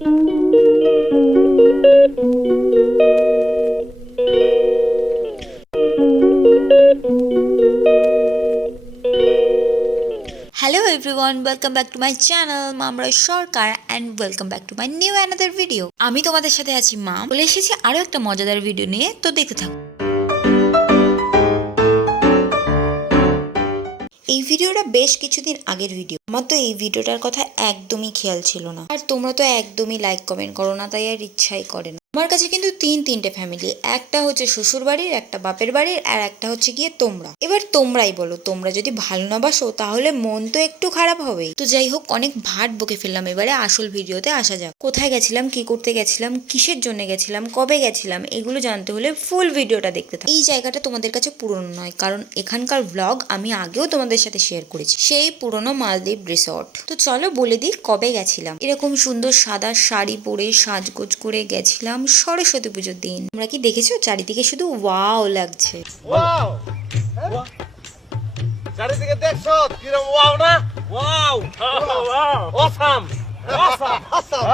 Hello everyone, welcome back to my channel Mamra Sarkar and welcome back to my new another video. আমি তোমাদের সাথে আছি মাম, বলে এসেছি আরো একটা মজাদার ভিডিও নিয়ে, তো দেখতে থাকো। এই ভিডিওটা বেশ কিছুদিন আগের ভিডিও। আমার তো এই ভিডিওটার কথা একদমই খেয়াল ছিল না, আর তোমরা তো একদমই লাইক কমেন্ট করো না, তাই আর ইচ্ছাই করে না। আমার কাছে কিন্তু তিনটে ফ্যামিলি, একটা হচ্ছে শ্বশুর বাড়ির, একটা বাপের বাড়ির, আর একটা হচ্ছে গিয়ে তোমরা। এবার তোমরাই বলো, তোমরা যদি ভালো না বাসো তাহলে মন তো একটু খারাপ হবেই। তো যাই হোক, অনেক ভাট বকে ফেললাম, এবারে আসল ভিডিওতে আসা যাক। কোথায় গেছিলাম, কি করতে গেছিলাম, কিসের জন্য গেছিলাম, কবে গেছিলাম, এগুলো জানতে হলে ফুল ভিডিওটা দেখতে থাকো। এই জায়গাটা তোমাদের কাছে পুরনো নয়, কারণ এখানকার ব্লগ আমি আগেও তোমাদের সাথে শেয়ার করেছি, সেই পুরনো মালদ্বীপ রিসর্ট। তো চলো বলে দিই কবে গেছিলাম। এরকম সুন্দর সাদা শাড়ি পরে সাজগোজ করে গেছিলাম সরস্বতী পুজোর দিন। তোমরা কি দেখেছো চারিদিকে শুধু ওয়াও লাগছে। ওয়াও চারিদিকে দেখছো কিরকম ওয়াও না? Wow wow awesome awesome awesome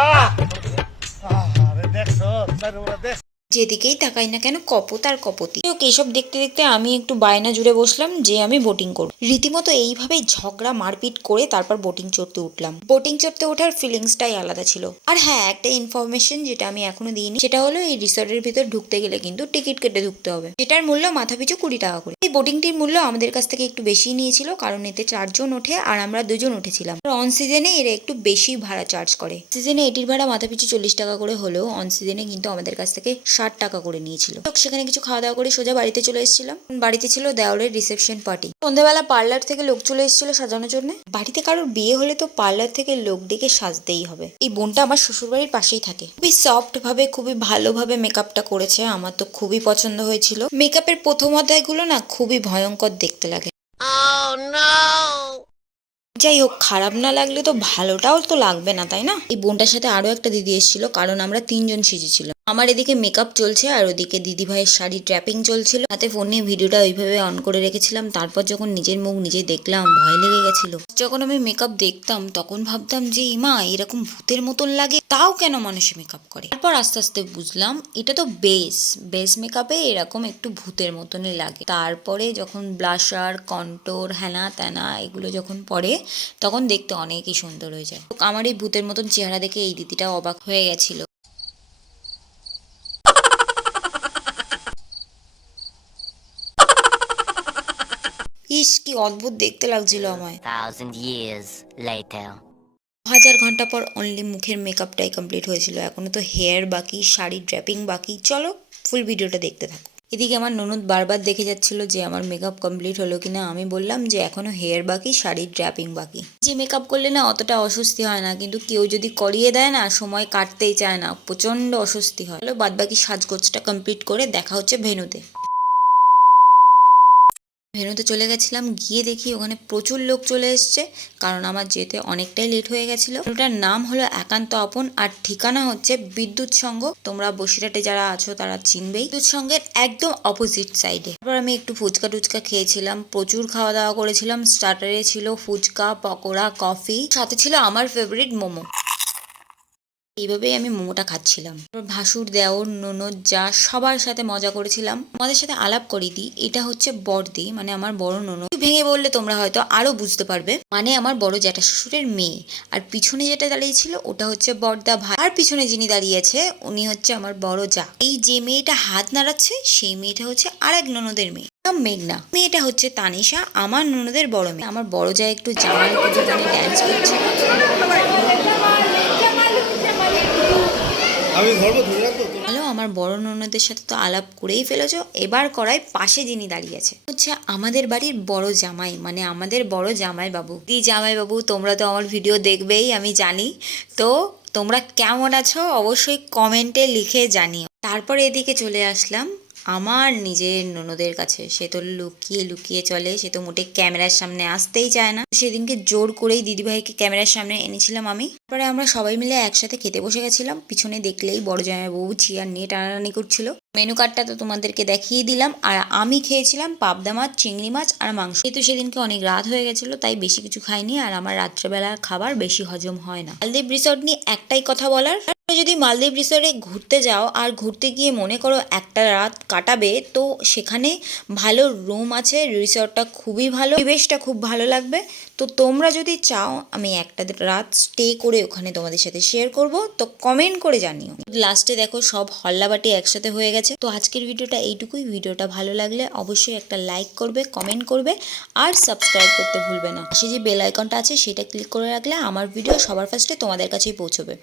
আরে দেখছো চারিদিকে দেখ, যেদিকেই তাকাই না কেন কপত আর কপতি। এইসব দেখতে দেখতে আমি একটু বায়না জুড়ে বসলাম যে আমি বোটিং করব। রীতিমতো এইভাবেই ঝগড়া মারপিট করে তারপর বোটিং চড়তে উঠলাম। বোটিং চড়তে ওঠার ফিলিংসটাই আলাদা ছিল। আর হ্যাঁ, একটা ইনফরমেশন যেটা আমি এখনো দিইনি, সেটা হলো এই রিসর্টের ভিতর ঢুকতে গেলে কিন্তু টিকিট কেটে ঢুকতে হবে, যেটার মূল্য মাথাপিছু 20 টাকা করে। এই বোটিংটির মূল্য আমাদের কাছ থেকে একটু বেশি নিয়েছিল, কারণ এতে 4 জন ওঠে আর আমরা 2 জন উঠেছিলাম। অন সিজনে এরা একটু বেশি ভাড়া চার্জ করে। সিজনে এটির ভাড়া মাথাপিছু 40 টাকা করে হলেও অন সিজনে কিন্তু আমাদের কাছ থেকে 60 টাকা করে নিয়েছিল। সেখানে কিছু খাওয়া দাওয়া করে সোজা বাড়িতে চলে এসেছিলাম। বাড়িতে ছিল দেওরের রিসেপশন পার্টি। সন্ধ্যাবেলা পার্লার থেকে লোক চলে এসেছিল সাজানোর জন্য। বাড়িতে কারোর বিয়ে হলে তো পার্লার থেকে লোক ডেকে সাজতেই হবে। এই বোনটা আমার শ্বশুর বাড়ির পাশেই থাকে। খুবই সফট ভাবে, খুবই ভালোভাবে মেকআপটা করেছে, আমার তো খুবই পছন্দ হয়েছিল। মেকআপের প্রথম অধ্যায়গুলো না খুবই ভয়ঙ্কর দেখতে লাগে। যাই হোক, খারাপ না লাগলে তো ভালোটাও তো লাগবে না, তাই না? এই বোনটার সাথে আরো একটা দিদি এসেছিল, কারণ আমরা 3 জন সেজেছিলাম। আমার এদিকে মেকআপ চলছে আর ওদিকে দিদি ভাইয়ের শাড়ি ট্র্যাপিং চলছিল। হাতে ফোন নিয়ে ভিডিওটা ওইভাবে অন করে রেখেছিলাম। তারপর যখন নিজের মুখ নিজে দেখলাম, ভয় লেগে গেছিল। যখন আমি মেকআপ দেখতাম তখন ভাবতাম যে ইমা, এরকম ভূতের মতন লাগে, তাও কেন মানুষে মেকআপ করে। তারপর আস্তে আস্তে বুঝলাম এটা তো বেস মেকআপে এরকম একটু ভূতের মতনই লাগে। তারপরে যখন ব্লাশার, কন্টোর, হ্যানা ত্যানা এগুলো যখন পরে, তখন দেখতে অনেকই সুন্দর হয়ে যায়। আমার এই ভূতের মতন চেহারা দেখে এই দিদিটাও অবাক হয়ে গেছিল। ইস, কি অদ্ভুত দেখতে লাগছিল আমায়। 1,000 years later. 1000 ঘন্টা পর অনলি মুখের মেকআপটাই কমপ্লিট হয়েছিল। এখনো তো হেয়ার বাকি, শাড়ি ড্র্যাপিং বাকি। চলো ফুল ভিডিওটা দেখতে থাকো। এদিকে আমার ননদ বারবার দেখে যাচ্ছিল যে আমার মেকআপ কমপ্লিট হলো কিনা। আমি বললাম যে এখনো হেয়ার বাকি, শাড়ির ড্র্যাপিং বাকি। যে মেকআপ করলে না অতটা অস্বস্তি হয় না, কিন্তু কেউ যদি করিয়ে দেয় না, সময় কাটতেই চায় না, প্রচন্ড অস্বস্তি হয়। চলো বাদ বাকি সাজগোজটা কমপ্লিট করে দেখা হচ্ছে ভেন্যুতে। ভেন্যুতে চলে গেছিলাম, গিয়ে দেখি ওখানে প্রচুর লোক চলে এসছে, কারণ আমার যেতে অনেকটাই লেট হয়ে গেছিলো। ভেন্যুটার নাম হলো একান্ত আপন, আর ঠিকানা হচ্ছে বিদ্যুৎ সংঘ। তোমরা বসিরহাটে যারা আছো তারা চিনবেই। বিদ্যুৎ সংঘের একদম অপোজিট সাইডে। তারপর আমি একটু ফুচকা টুচকা খেয়েছিলাম, প্রচুর খাওয়া দাওয়া করেছিলাম। স্টার্টারে ছিল ফুচকা, পকোড়া, কফি, সাথে ছিল আমার ফেভারিট মোমো। এইভাবেই আমি মোমোটা খাচ্ছিলাম। ভাসুর, দেওর, ননদ, যা সবার সাথে মজা করেছিলাম। আমাদের সাথে আলাপ করিয়ে দিই, এটা হচ্ছে বড়দি, মানে আমার বড় ননদ। ভেঙে বললে তোমরা হয়তো আরো বুঝতে পারবে, মানে আমার বড় জ্যাঠা শ্বশুরের মেয়ে। আর পিছনে যেটা দাঁড়িয়েছিল ওটা হচ্ছে বড়দা ভাই, আর পিছনে যিনি দাঁড়িয়েছে উনি হচ্ছে আমার বড় যা। এই যে মেয়েটা হাত নাড়াচ্ছে সেই মেয়েটা হচ্ছে আর এক ননদের মেয়ে, মেঘনা। মেয়েটা হচ্ছে তানিশা, আমার ননদের বড় মেয়ে। আমার বড় যা একটু জামাই পুজো গানে ড্যান্স করছে। হ্যালো, আমার বড় ননদের সাথে তো আলাপ করেই ফেলেছো, এবার করাই পাশে যিনি দাঁড়িয়ে আছে হচ্ছে আমাদের বাড়ির বড় জামাই, মানে আমাদের বড় জামাই বাবু। দি জামাই বাবু, তোমরা তো আমার ভিডিও দেখবেই আমি জানি, তো তোমরা কেমন আছো অবশ্যই কমেন্টে লিখে জানিও। তারপরে এদিকে চলে আসলাম আমার নিজের ননদের কাছে। সে তো লুকিয়ে লুকিয়ে চলে, সে তো মোটে ক্যামেরার সামনে আসতেই চায় না। সেদিনকে জোর করেই দিদিভাইকে ক্যামেরার সামনে এনেছিলাম আমি। তারপরে আমরা সবাই মিলে একসাথে খেতে বসে গেছিলাম। পিছনে দেখলেই বড় জামাইবাবু চেয়ার নিয়ে টানাটানি করছিল। মেনু কার্ডটা তো তোমাদেরকে দেখিয়ে দিলাম। আর আমি খেয়েছিলাম পাবদা মাছ, চিংড়ি মাছ আর মাংস। যেহেতু সেদিনকে অনেক রাত হয়ে গেছিল তাই বেশি কিছু খাইনি, আর আমার রাত্রেবেলার খাবার বেশি হজম হয় না। মালদ্বীপ রিসর্ট নিয়ে একটাই কথা বলার, যদি মালদ্বীপ রিসর্টে ঘুরতে যাও আর ঘুরতে গিয়ে মনে করো একটা রাত কাটাবে, তো সেখানে ভালো রুম আছে, রিসর্টটা খুবই ভালো, পরিবেশটা খুব ভালো লাগবে। তো তোমরা যদি চাও আমি একটা রাত স্টে করে ওখানে তোমাদের সাথে শেয়ার করব, তো কমেন্ট করে জানিও। লাস্টে দেখো সব হল্লাবাটি একসাথে হয়ে গেছে। তো আজকের ভিডিওটা এইটুকুই। ভিডিওটা ভালো লাগলে অবশ্যই একটা লাইক করবে, কমেন্ট করবে আর সাবস্ক্রাইব করতে ভুলবে না। পাশে যে বেল আইকনটা আছে সেটা ক্লিক করে রাখলে আমার ভিডিও সবার ফার্স্টে তোমাদের কাছেই পৌঁছবে।